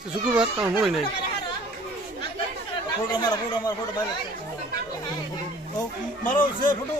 শুক্রবার আমার মনে নাই फोटो फोटो भाई ओ मारो से photo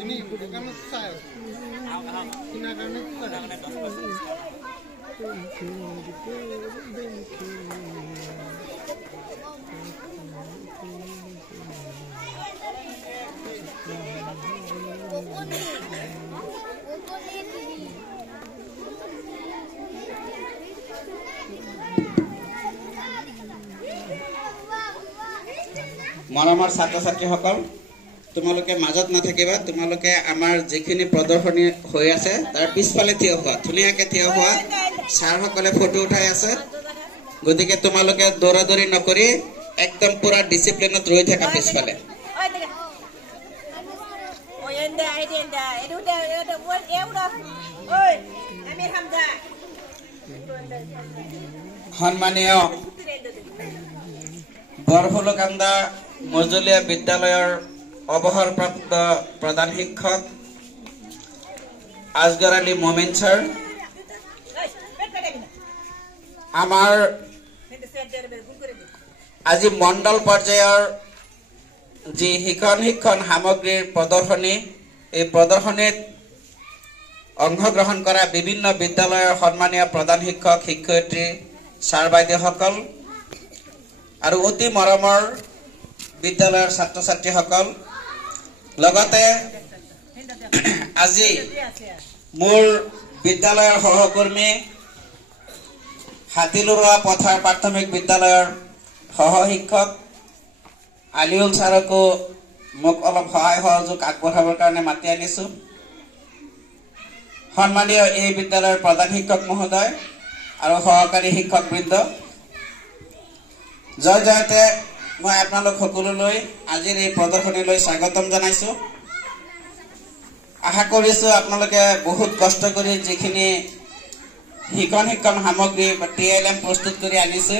ini bukan saya. Ini মৰমৰ ছাত্ৰ-ছাত্ৰী সকল তোমালোকে মাজত নাথাকিবা তোমালোকে আমাৰ যিখিনি প্ৰদৰ্শনী হৈ আছে তাৰ পিছফালে থিয় হোৱা ধুনীয়াকৈ থিয় হোৱা ছাৰ সকলে ফটো উঠাই আছে গতিকে তোমালোকে দৌৰাদৌৰি নকৰি একদম পুৰা ডিসিপ্লিনত ৰৈ থাকা পিছফালে সন্মানীয় বৰফুলকান্দা মজলীয়া বিদ্যালয়ৰ অৱসৰপ্ৰাপ্ত প্ৰধান শিক্ষক আজগৰ আলী মোমিন স্যাৰ আমাৰ আজি মণ্ডল পৰ্যায়ৰ যি শিক্ষণ সামগ্ৰীৰ প্ৰদৰ্শনী এই প্ৰদৰ্শনীত অংশগ্ৰহণ কৰা বিভিন্ন বিদ্যালয়ৰ সন্মানীয় প্ৰধান শিক্ষক শিক্ষয়িত্ৰী ছাৰ বাইদেউসকল আৰু অতি মৰমৰ বিদ্যালয়ৰ ছাত্ৰ-ছাত্ৰীসকল লগতে আজি মোৰ বিদ্যালয়ৰ সহকৰ্মী হাতিলুৱা পথাৰ প্ৰাথমিক বিদ্যালয়ৰ সহ শিক্ষক আলিউল ছাৰকো মোক অলপ সহায় সহযোগ আগবঢ়াবৰ কাৰণে মাতি আনিছো সন্মানীয় এই বিদ্যালয়ৰ প্ৰধান শিক্ষক মহোদয় আৰু সহকাৰী শিক্ষকবৃন্দ জয় জয়তে মই আপোনালোক সকলোলৈ আজিৰ এই প্ৰদৰ্শনীলৈ স্বাগতম জনাইছো আশা কৰিছো আপোনালোকে বহুত কষ্ট কৰি যিখিনি শিক্ষণ সামগ্ৰী বা টিএলএম প্ৰস্তুত কৰি আনিছে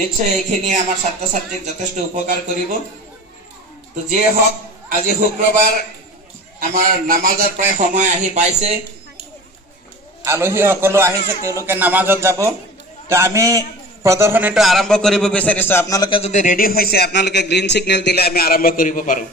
নিশ্চয় এইখিনি আমাৰ ছাত্ৰ-ছাত্ৰীক যথেষ্ট উপকাৰ কৰিব তো যিয়ে হওক আজি শুক্ৰবাৰ আমাৰ নামাজৰ প্ৰায় সময় আহি পাইছে আলহী সকলো আহিছে তেওঁলোকে নামাজত যাব তো আমি প্ৰদৰ্শনীটো আৰম্ভ কৰিব বিচাৰিছো আপোনালোকে যদি ৰেডি হৈছে আপোনালোকে গ্ৰীন সিগনেল দিলে আমি আৰম্ভ কৰিব পাৰো